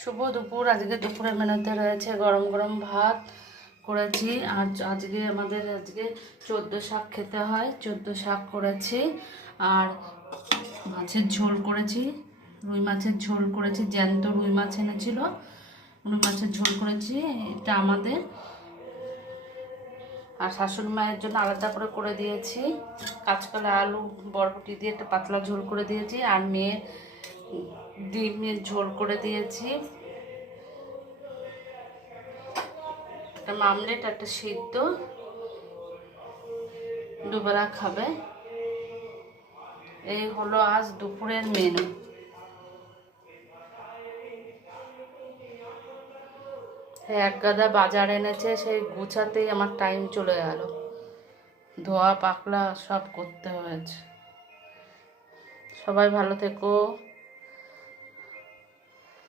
শুভ দুপুর। আজকে দুপুরের মেনুতে রয়েছে গরম গরম ভাত করেছি। আর আজকে আমাদের 14 শাক খেতে হয়, 14 শাক করেছি। আর মাছের ঝোল করেছি, রুই মাছের ঝোল করেছি, জ্যান্ত রুই মাছ এনেছিল, রুই মাছের ঝোল করেছি, এটা আমাদের। আর শাশুড়ি মায়ের জন্য আলাদা করে দিয়েছি কাঁচকলা আলু বরবটি দিয়ে একটা পাতলা ঝোল করে দিয়েছি। আর মেয়ের ডিমের ঝোল করে দিয়েছি, একটা মামলেট, একটা সিদ্ধ, দুবেলা খাবে। এই হলো আজ দুপুরের মেনু। এক গাদা বাজার এনেছে, সেই গুছাতেই আমার টাইম চলে গেল, ধোয়া পাকলা সব করতে হয়েছে। সবাই ভালো থেকো।